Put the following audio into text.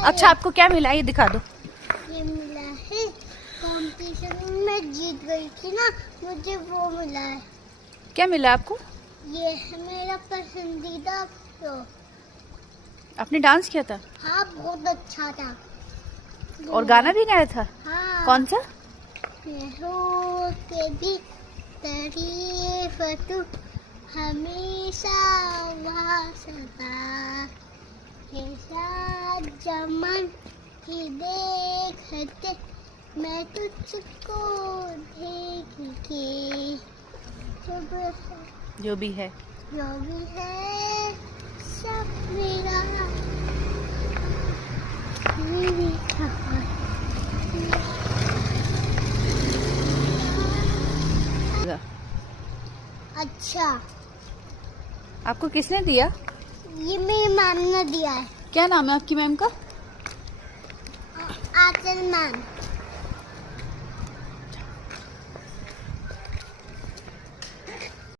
अच्छा, आपको क्या मिला ये दिखा दो। ये मिला है, कंपटीशन में जीत गई थी ना, मुझे वो मिला है। क्या मिला आपको? ये है मेरा पसंदीदा शो। आपने डांस किया था? हाँ, बहुत अच्छा था। और गाना भी गाया था? हाँ। कौन सा? के भी तारीफ तू हमेशा वास्ता है, साथ जमन की देखते मैं तुझको देख के, जो भी है सब मेरा मेरी खबर। अच्छा, आपको किसने दिया? ये मेरी मैम ने दिया है। क्या नाम है आपकी मैम का? आचल मैम।